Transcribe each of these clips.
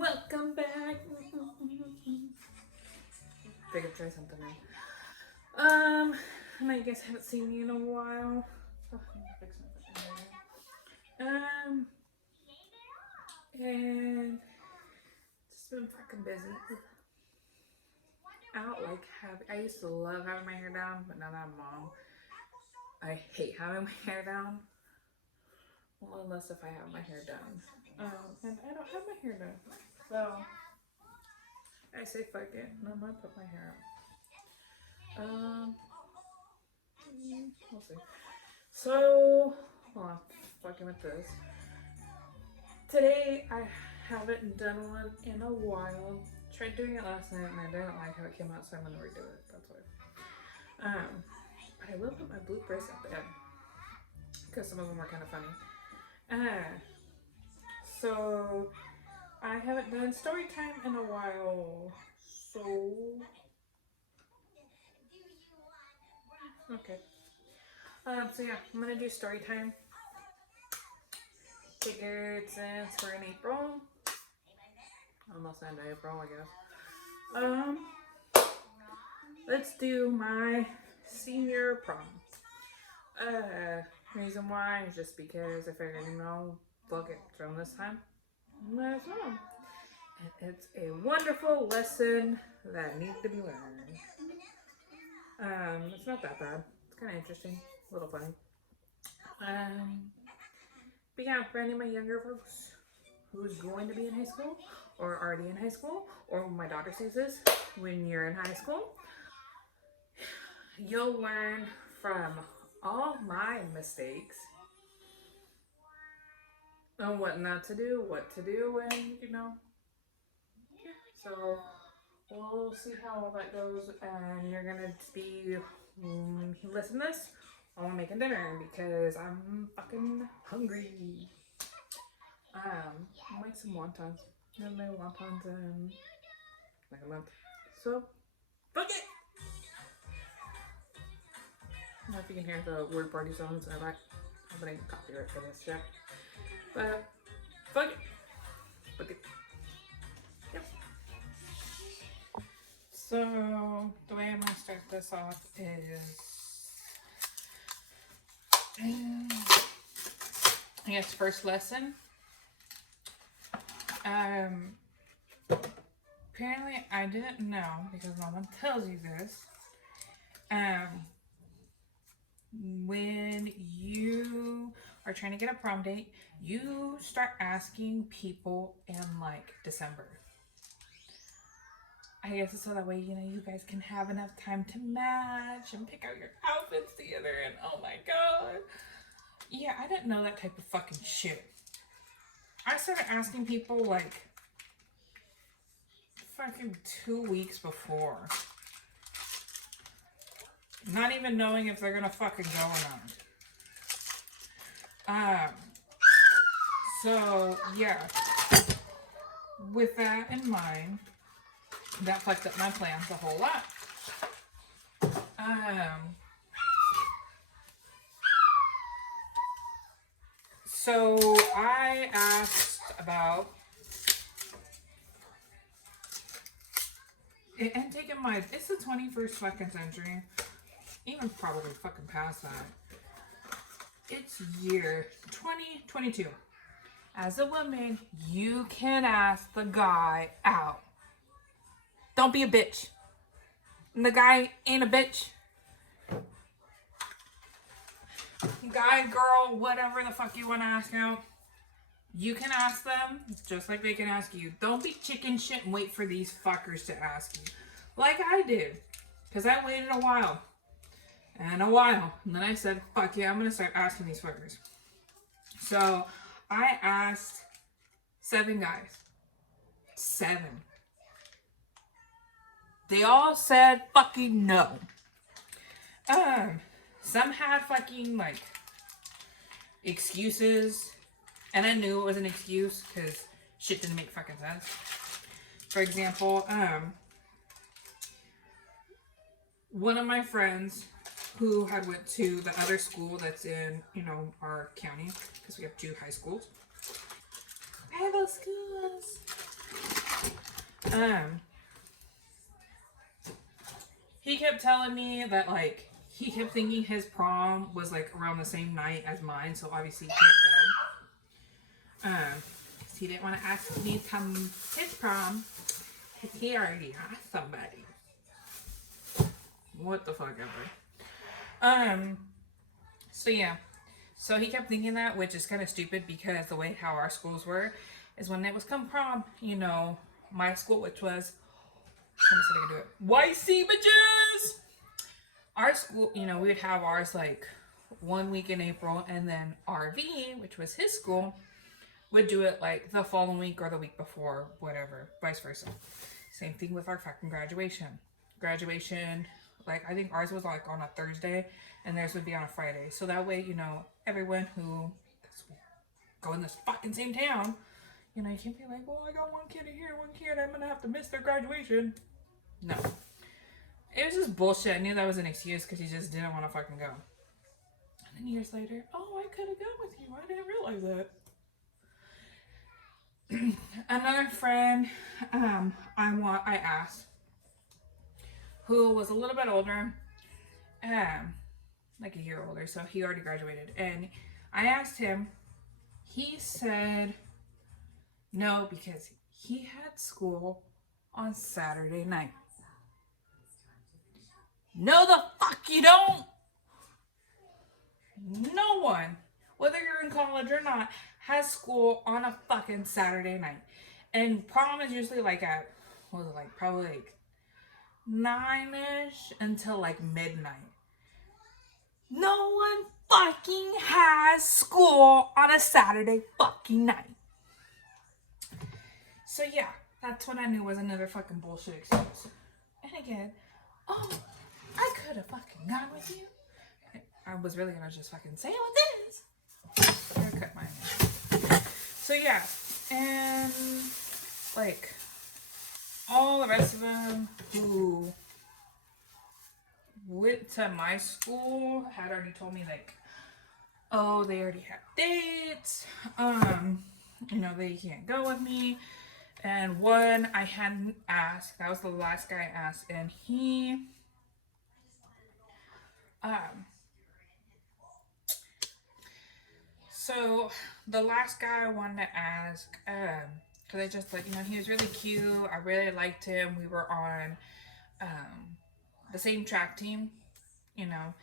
Welcome back. Figured try something new. I know you guys haven't seen me in a while. Oh, I need to fix my fucking hair. And just been fucking busy. I used to love having my hair down, but now that I'm mom, I hate having my hair down. Well, unless if I have my hair done. And I don't have my hair done. So I say fuck it, and I'm gonna put my hair up. We'll see. So, hold on, fucking with this. Today I haven't done one in a while. Tried doing it last night and I didn't like how it came out, so I'm gonna redo it. That's why. But I will put my bloopers at the end because some of them are kind of funny. So I haven't done story time in a while. So okay. So yeah, I'm gonna do story time. Figured since we're in April, almost end of April, I guess. Let's do my senior prom. Reason why is just because I figured, fuck it, from this time, might as well. And it's a wonderful lesson that needs to be learned. It's not that bad. It's kind of interesting, a little funny. But yeah, for any of my younger folks who's going to be in high school or already in high school, or when my daughter sees this, when you're in high school, you'll learn from all my mistakes on what not to do, what to do, and so we'll see how all that goes. And you're gonna be listen to this while I'm making dinner because I'm fucking hungry. I'll make some wontons. I haven't made wontons in like a month. So fuck it. I don't know if you can hear the word party songs. I hope I didn't copyright for this shit. But fuck it. Fuck it. Yep. So the way I'm gonna start this off is I guess first lesson. Apparently I didn't know, because no one tells you this. When you are trying to get a prom date, you start asking people in like December. I guess so that way, you guys can have enough time to match and pick out your outfits together, and oh my god. Yeah, I didn't know that type of fucking shit. I started asking people like fucking 2 weeks before. Not even knowing if they're gonna fucking go or not. So yeah. With that in mind, that fucked up my plans a whole lot. So I asked about, and take in mind, it's the 21st fucking century, even probably fucking past that. It's year 2022. As a woman, you can ask the guy out. Don't be a bitch. And the guy ain't a bitch. Guy, girl, whatever the fuck you want to ask out, you can ask them just like they can ask you. Don't be chicken shit and wait for these fuckers to ask you. Like I did. Because I waited a while. And then I said, fuck yeah, I'm going to start asking these fuckers. So I asked 7 guys. 7. They all said fucking no. Some had fucking like excuses, and I knew it was an excuse because shit didn't make fucking sense. For example, one of my friends who had went to the other school that's in, our county, because we have 2 high schools. I have those schools. He kept telling me that, like, he kept thinking his prom was, like, around the same night as mine, so obviously he can't go. He didn't want to ask me to come to his prom, because he already asked somebody. What the fuck ever. So yeah. So he kept thinking that, which is kind of stupid, because the way how our schools were is when it was come prom, you know, my school, which was, let me see if I can do it, YC bitches! Our school, you know, we would have ours like 1 week in April, and then RV, which was his school, would do it like the following week or the week before, whatever, vice versa. Same thing with our fucking graduation. Graduation, like, I think ours was like on a Thursday, and theirs would be on a Friday. So that way, you know, everyone who go in this fucking same town, you know, you can't be like, well, I got one kid here, one kid, I'm gonna have to miss their graduation. No. It was just bullshit. I knew that was an excuse because he just didn't want to fucking go. And then years later, oh, I could have gone with you. I didn't realize that. Another friend, I asked, who was a little bit older, like a year older, so he already graduated. And I asked him, he said no, because he had school on Saturday night. No, the fuck you don't. No one, whether you're in college or not, has school on a fucking Saturday night. And prom is usually like at, what was it, like probably like 9ish until like midnight. No one fucking has school on a Saturday fucking night. So yeah, that's what I knew was another fucking bullshit excuse. And again, oh, I could have fucking gone with you. I was really gonna just fucking say it with this. I'm gonna cut mine in. So yeah, and like all the rest of them who went to my school had already told me, like, oh, they already have dates. You know, they can't go with me. And one I hadn't asked, that was the last guy I asked, and he so the last guy I wanted to ask, because I just, like, you know, he was really cute. I really liked him. We were on the same track team, you know.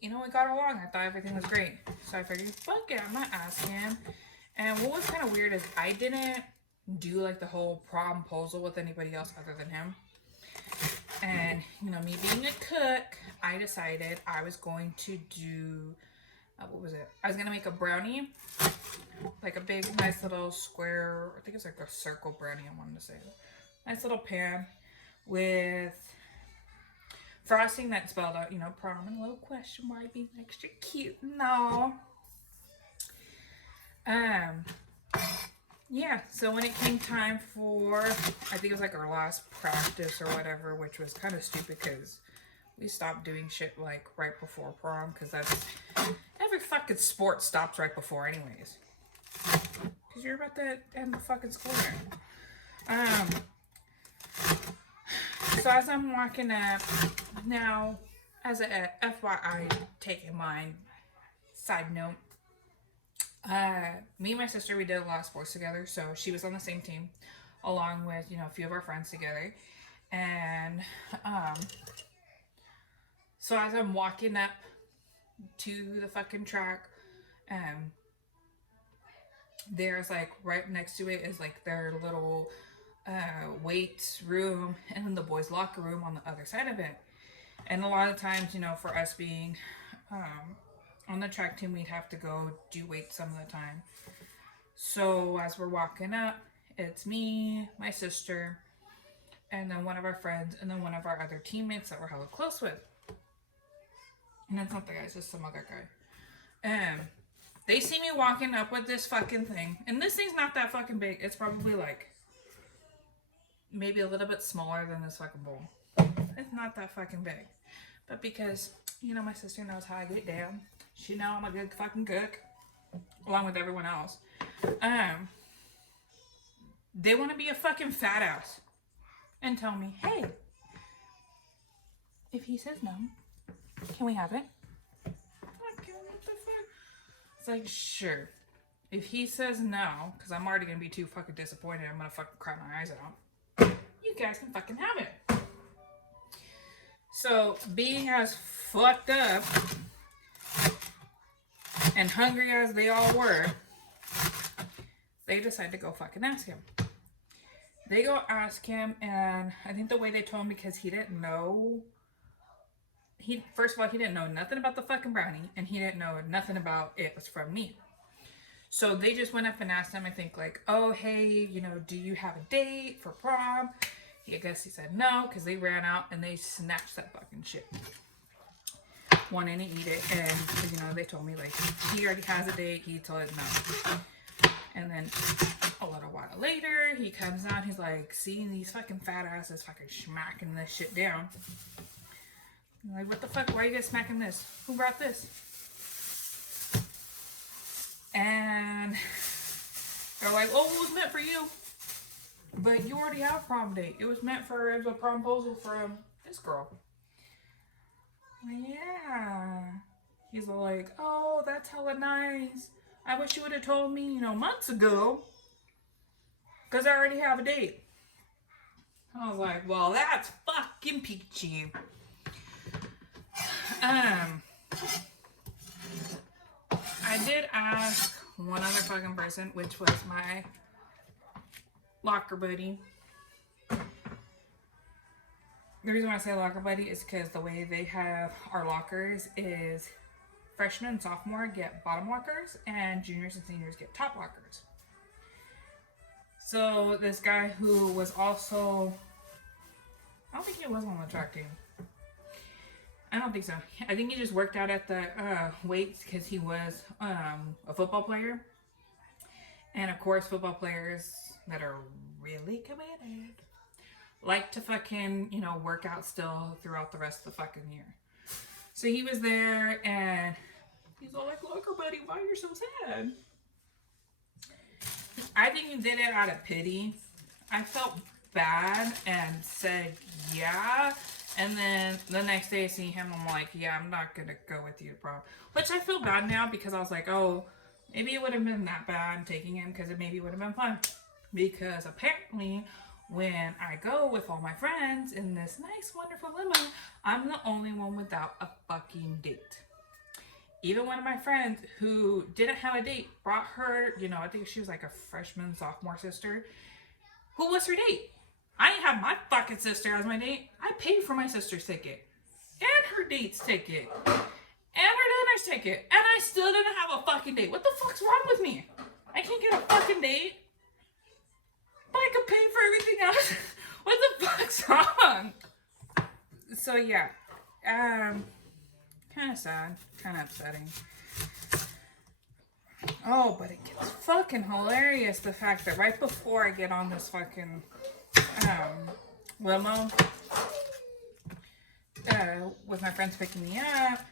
You know, we got along. I thought everything was great. So I figured, fuck it, I'm gonna ask him. And what was kind of weird is I didn't do like the whole promposal with anybody else other than him. And, you know, me being a cook, I decided I was going to do, what was it? I was going to make a brownie, like a big, nice little square, I think it's like a circle brownie, I wanted to say. Nice little pan with frosting that spelled out, you know, prom and a little question mark, being extra cute and all. Yeah, so when it came time for, I think it was like our last practice or whatever, which was kind of stupid because we stopped doing shit like right before prom, because that's, every fucking sport stops right before anyways. Because you're about to end the fucking school year. So as I'm walking up, now, as a FYI, take in mind, side note, me and my sister, we did a lot of sports together, so she was on the same team, along with, you know, a few of our friends together, and, so as I'm walking up to the fucking track, there's, like, right next to it is, like, their little, weights room, and then the boys' locker room on the other side of it, and a lot of times, you know, for us being, on the track team, we'd have to go do weights some of the time. So as we're walking up, it's me, my sister, and then one of our friends, and then one of our other teammates that we're hella close with. And that's not the guy, it's just some other guy. They see me walking up with this fucking thing, and this thing's not that fucking big. It's probably like maybe a little bit smaller than this fucking bowl. It's not that fucking big. But because, you know, my sister knows how I get down, she knows I'm a good fucking cook, along with everyone else. They want to be a fucking fat ass and tell me, hey, if he says no, can we have it? Okay, what the fuck? It's like, sure. If he says no, because I'm already going to be too fucking disappointed, I'm going to fucking cry my eyes out, you guys can fucking have it. So, being as fucked up and hungry as they all were, they decided to go fucking ask him. They go ask him, and I think the way they told him, because he didn't know, first of all, he didn't know nothing about the fucking brownie, and he didn't know nothing about it was from me. So they just went up and asked him, I think, like, oh, hey, you know, do you have a date for prom? I guess he said no, because they ran out and they snatched that fucking shit. Wanting to eat it, and, you know, they told me, like, he already has a date, he told it no. And then a little while later, he comes out, he's like, seeing these fucking fat asses fucking smacking this shit down. I'm like, what the fuck, why are you guys smacking this? Who brought this? And they're like, oh, it was meant for you. But you already have a prom date. It was meant for as a proposal from this girl. Yeah. He's like, oh, that's hella nice. I wish you would have told me, you know, months ago. Because I already have a date. I was like, well, that's fucking peachy. I did ask one other fucking person, which was my locker buddy. The reason why I say locker buddy is because the way they have our lockers is freshmen and sophomore get bottom lockers and juniors and seniors get top lockers. So this guy who was also, I don't think he was on the track team. I don't think so. I think he just worked out at the weights because he was a football player. And of course, football players that are really committed like to fucking, you know, work out still throughout the rest of the fucking year. So he was there and he's all like, look, buddy, why you're so sad? I think he did it out of pity. I felt bad and said, yeah. And then the next day I see him, I'm like, yeah, I'm not going to go with you to prom. Which I feel bad now because I was like, oh, maybe it would have been that bad taking him because it maybe would have been fun. Because apparently when I go with all my friends in this nice, wonderful limo, I'm the only one without a fucking date. Even one of my friends who didn't have a date brought her, you know, I think she was like a freshman, sophomore sister. Who was her date? I didn't have my fucking sister as my date. I paid for my sister's ticket. And her date's ticket. And her dinner's ticket. And I still didn't have a fucking date. What the fuck's wrong with me? I can't get a fucking date. But I could pay for everything else. What the fuck's wrong? So yeah. Kind of sad. Kind of upsetting. Oh, but it gets fucking hilarious. The fact that right before I get on this fucking limo with my friends picking me up,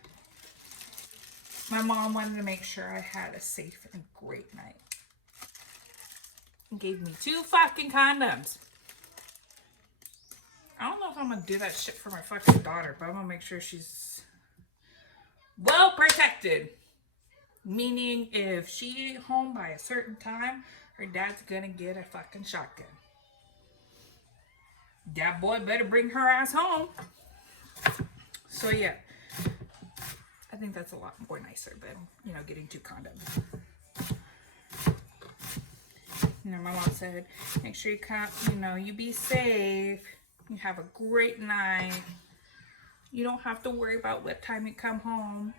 my mom wanted to make sure I had a safe and great night and gave me 2 fucking condoms. I don't know if I'm gonna do that shit for my fucking daughter, but I'm gonna make sure she's well protected. Meaning if she ain't home by a certain time, her dad's gonna get a fucking shotgun. That boy better bring her ass home. So yeah, I think that's a lot more nicer than, you know, getting 2 condoms. You know, my mom said, make sure you come, you know, you be safe. You have a great night. You don't have to worry about what time you come home.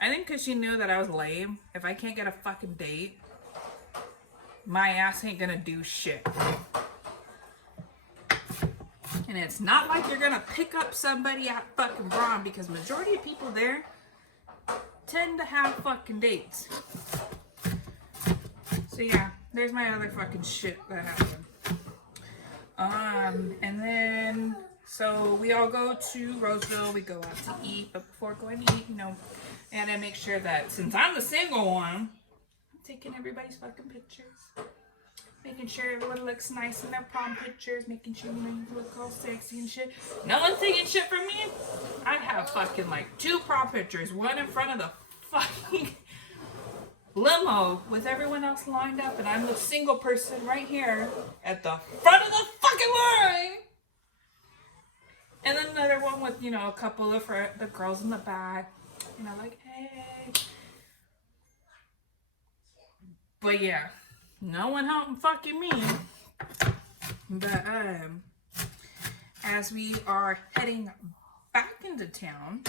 I think because she knew that I was lame. If I can't get a fucking date, my ass ain't gonna do shit. And it's not like you're gonna pick up somebody at fucking prom, because majority of people there tend to have fucking dates. So yeah, there's my other fucking shit that happened. And then, so we all go to Roseville, we go out to eat, but before going to eat, you know, I gotta make sure that since I'm the single one, I'm taking everybody's fucking pictures. making sure everyone looks nice in their prom pictures, making sure, you know, you look all sexy and shit. No one's taking shit from me. I have fucking like 2 prom pictures, one in front of the fucking limo with everyone else lined up, and I'm the single person right here at the front of the fucking line. And then another one with, you know, a couple of the girls in the back, you know, like, hey. But yeah, no one helping fucking me. But as we are heading back into town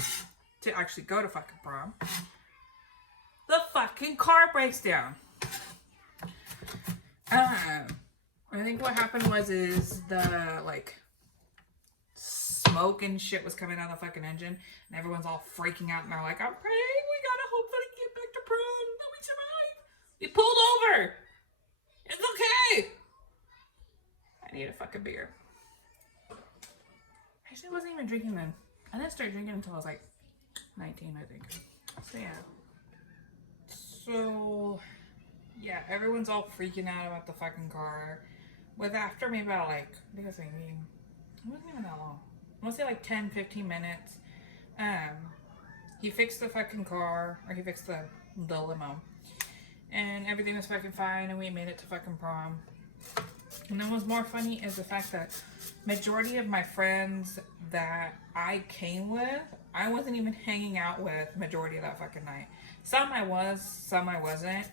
to actually go to fucking prom, the fucking car breaks down. I think what happened is the like smoke and shit was coming out of the fucking engine, and everyone's all freaking out, and they're like, I'm praying we gotta hopefully get back to prom, that we survive. We pulled over. It's okay. I need a fucking beer. Actually, I wasn't even drinking then. I didn't start drinking until I was like 19, I think. So yeah. So yeah, everyone's all freaking out about the fucking car. With after me about like, I think it wasn't even that long. I want to say like 10-15 minutes. He fixed the fucking car, or he fixed the limo, and everything was fucking fine, and we made it to fucking prom. And then what's more funny is the fact that majority of my friends that I came with, I wasn't even hanging out with majority of that fucking night. Some I was, some I wasn't.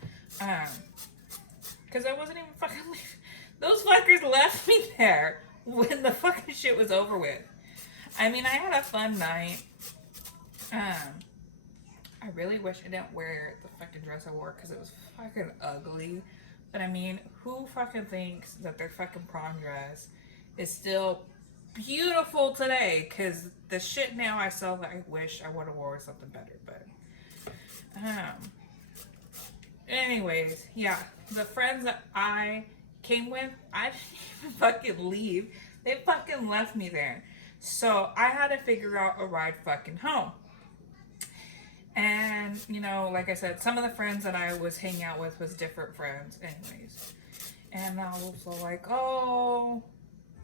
Because I wasn't even fucking leaving. Those fuckers left me there when the fucking shit was over with. I mean, I had a fun night. I really wish I didn't wear the fucking dress I wore because it was fucking ugly. But I mean, who fucking thinks that their fucking prom dress is still beautiful today? Because the shit now I saw that I wish I would have wore something better. But, anyways, yeah. The friends that I came with, I didn't even fucking leave. They fucking left me there. So I had to figure out a ride fucking home. And, you know, like I said, some of the friends that I was hanging out with was different friends anyways. And I was like, oh,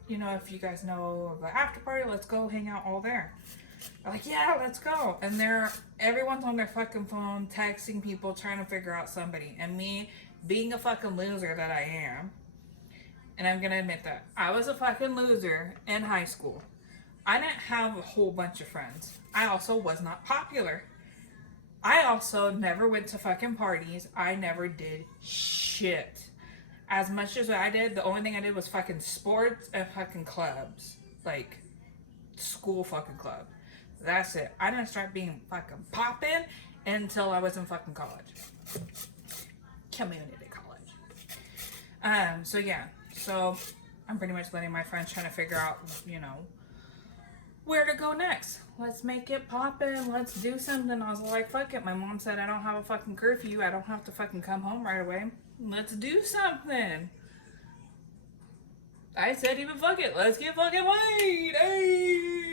you know, if you guys know of the after party, let's go hang out all there. They're like, yeah, let's go. And everyone's on their fucking phone, texting people, trying to figure out somebody. And me, being a fucking loser that I am, and I'm going to admit that, I was a fucking loser in high school. I didn't have a whole bunch of friends. I also was not popular. I also never went to fucking parties. I never did shit. As much as I did, the only thing I did was fucking sports and fucking clubs. Like, school fucking club. That's it. I didn't start being fucking poppin' until I was in fucking college. Community college. So yeah. So, I'm pretty much letting my friends trying to figure out, you know, where to go next. Let's make it poppin'. Let's do something. I was like, fuck it. My mom said I don't have a fucking curfew. I don't have to fucking come home right away. Let's do something. I said even fuck it. Let's get fucking laid. Hey!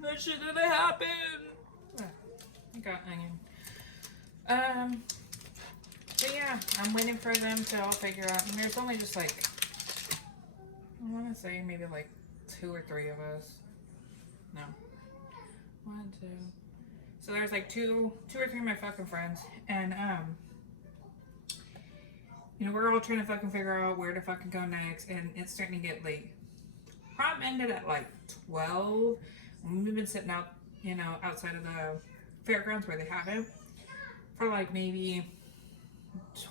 That shit didn't happen. I got onion. But yeah, I'm waiting for them to all figure out. And there's only just like, I want to say maybe like 2 or 3 of us. No. 1, 2. So there's like 2 or 3 of my fucking friends. And, you know, we're all trying to fucking figure out where to fucking go next. And it's starting to get late. Prom ended at like 12. And we've been sitting out, you know, outside of the fairgrounds where they have it for like maybe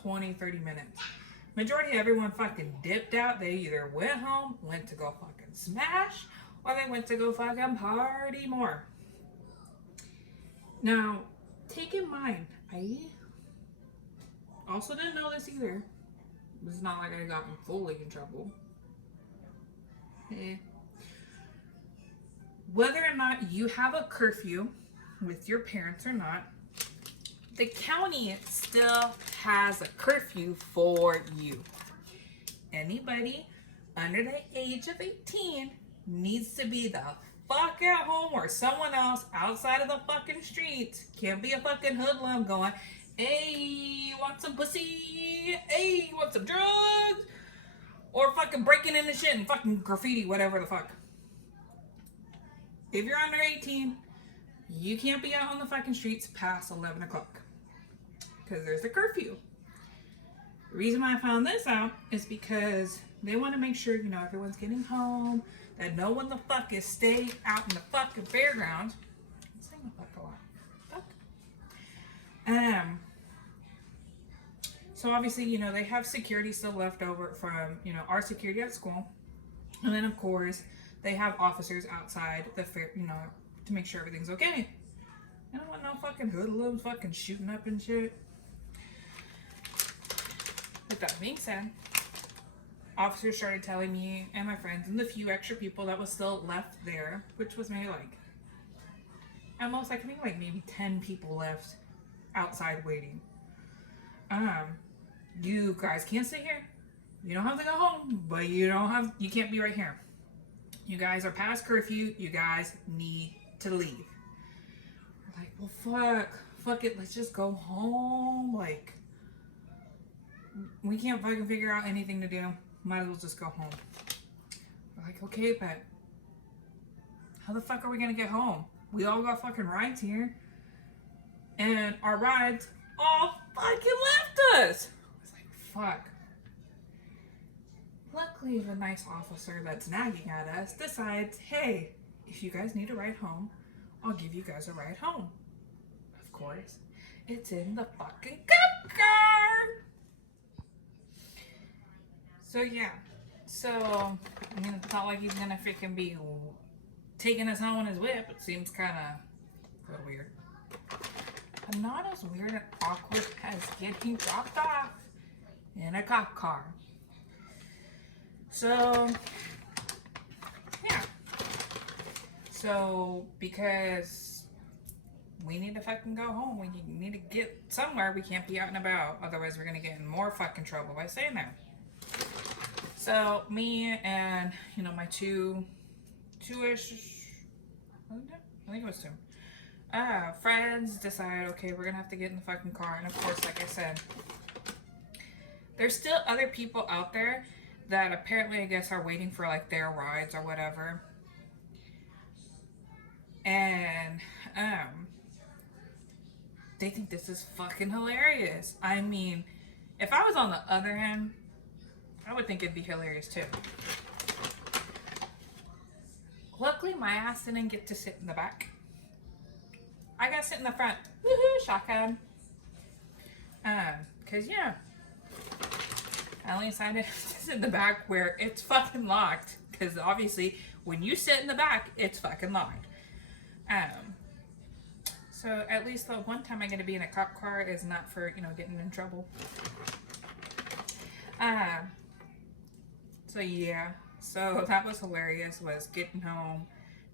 20, 30 minutes. Majority of everyone fucking dipped out. They either went home, went to go fucking smash, or they went to go fucking party more. Now, take in mind, I also didn't know this either. It's not like I got fully in trouble. Whether or not you have a curfew with your parents or not, the county still has a curfew for you. Anybody under the age of 18 needs to be the fuck at home, or someone else outside of the fucking streets. Can't be a fucking hoodlum going, hey, want some pussy? Hey, want some drugs? Or fucking breaking into shit and fucking graffiti, whatever the fuck. If you're under 18, you can't be out on the fucking streets past 11 o'clock. Because there's a curfew. The reason why I found this out is because they want to make sure, you know, everyone's getting home, that no one the fuck is staying out in the fucking fairground. I'm saying the fuck a lot. Fuck. So obviously, you know, they have security still left over from, you know, our security at school. And then, of course, they have officers outside the fair, you know, to make sure everything's okay. I don't want no fucking hoodlums fucking shooting up and shit. With that being said, officers started telling me and my friends and the few extra people that was still left there, which was maybe like, at most, I think like maybe 10 people left outside waiting. You guys can't stay here. You don't have to go home, but you can't be right here. You guys are past curfew. You guys need to leave. We're like, well, fuck it. Let's just go home. Like, we can't fucking figure out anything to do. Might as well just go home. We're like, okay, but how the fuck are we gonna get home? We all got fucking rides here. And our rides all fucking left us. I was like, fuck. Luckily, the nice officer that's nagging at us decides, hey, if you guys need a ride home, I'll give you guys a ride home. Of course, it's in the fucking cop car. So yeah, I mean, it's not like he's gonna freaking be taking us home on his whip. It seems kind of a little weird. But not as weird and awkward as getting dropped off in a cop car. So, yeah. So, because we need to fucking go home, we need to get somewhere, we can't be out and about, otherwise we're gonna get in more fucking trouble by staying there. So, me and, you know, my two-ish, I think it was two, friends decide, okay, we're gonna have to get in the fucking car. And of course, like I said, there's still other people out there that apparently, I guess, are waiting for like their rides or whatever. And they think this is fucking hilarious. I mean, if I was on the other end, I would think it'd be hilarious too. Luckily, my ass didn't get to sit in the back. I got to sit in the front. Woohoo, shotgun. Cause yeah, I only decided to sit in the back where it's fucking locked. Cause obviously, when you sit in the back, it's fucking locked. So at least the one time I'm gonna be in a cop car is not for, you know, getting in trouble. So yeah, so that was hilarious, was getting home,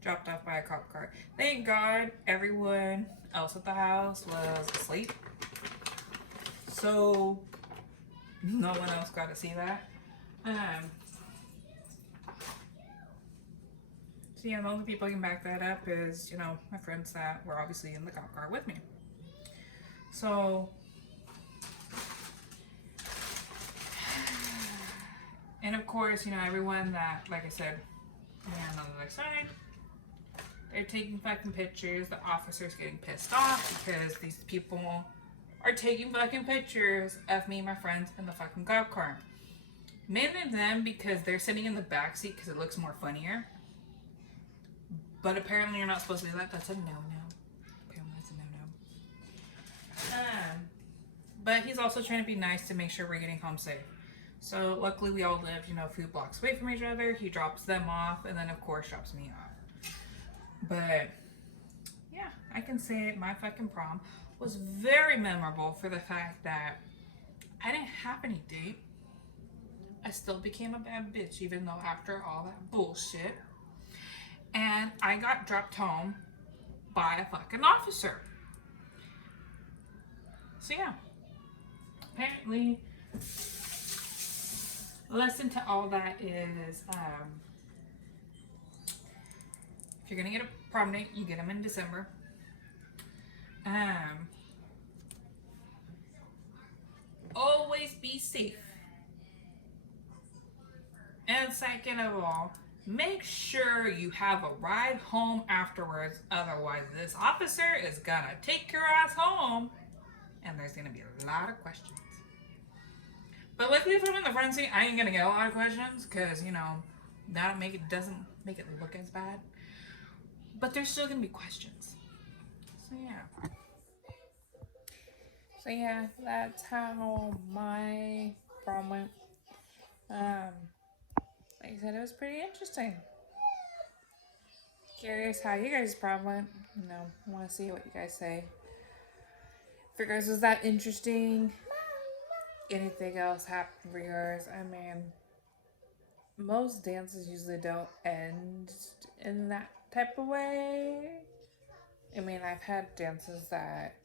dropped off by a cop car. Thank God everyone else at the house was asleep. So no one else got to see that. So yeah, the only people who can back that up is, you know, my friends that were obviously in the cop car with me. So, and of course, you know, everyone that, like I said, ran on the other side, they're taking fucking pictures. The officer's getting pissed off because these people are taking fucking pictures of me and my friends in the fucking cop car. Mainly them because they're sitting in the back seat because it looks more funnier. But apparently you're not supposed to do that. That's a no-no. Apparently that's a no-no. But he's also trying to be nice to make sure we're getting home safe. So luckily we all live, you know, a few blocks away from each other. He drops them off and then of course drops me off. But yeah, I can say my fucking prom was very memorable for the fact that I didn't have any date. I still became a bad bitch even though after all that bullshit. And I got dropped home by a fucking officer. So yeah, apparently, lesson to all that is, if you're gonna get a prom date, you get them in December. Always be safe. And second of all, make sure you have a ride home afterwards. Otherwise, this officer is gonna take your ass home and there's gonna be a lot of questions. But luckily, if I'm in the front seat, I ain't gonna get a lot of questions because, you know, that doesn't make it look as bad. But there's still gonna be questions. So yeah, that's how my prom went. Like I said, it was pretty interesting. Curious how you guys' prom went. You know, want to see what you guys say. For you guys, was that interesting? Anything else happened for yours? I mean, most dances usually don't end in that type of way. I mean, I've had dances that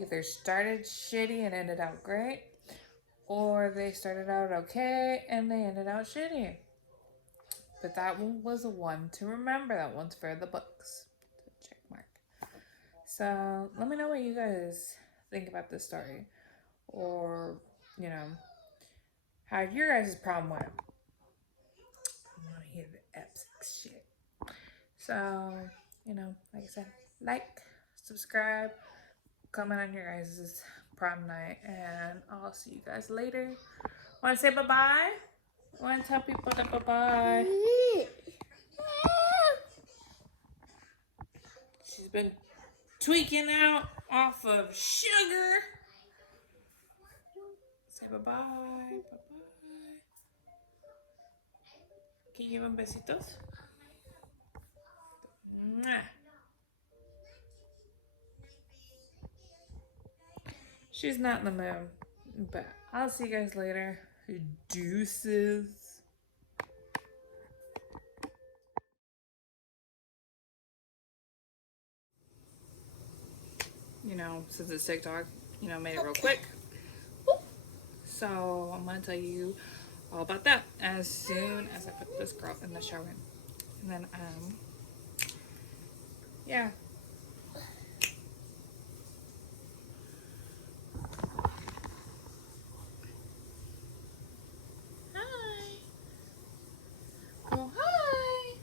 either started shitty and ended out great, or they started out okay and they ended out shitty. But that one was a one to remember. That one's for the books. Check mark. So let me know what you guys think about this story, or you know, how your guys' prom went. I want to hear the epic shit. So you know, like I said, like, subscribe, comment on your guys' prom night, and I'll see you guys later. Want to say bye-bye? Want to tell people that bye-bye? She's been tweaking out off of sugar. Say bye-bye. Bye-bye. Can you give them besitos? Mwah. She's not in the mood, but I'll see you guys later. Deuces. You know, since it's TikTok, you know, made it real quick. So I'm gonna tell you all about that as soon as I put this girl in the shower. And then yeah. Hi. Oh, hi.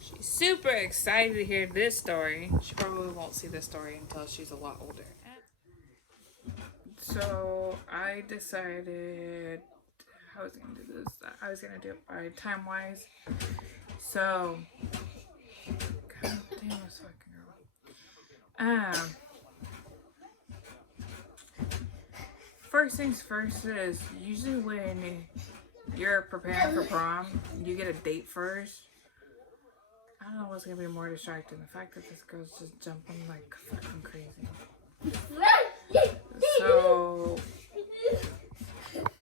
She's super excited to hear this story. She probably won't see this story until she's a lot older. So I decided I was gonna do this. I was gonna do it by time wise. So, god damn this fucking girl. First things first is usually when you're preparing for prom, you get a date first. I don't know what's gonna be more distracting. The fact that this girl's just jumping like fucking crazy.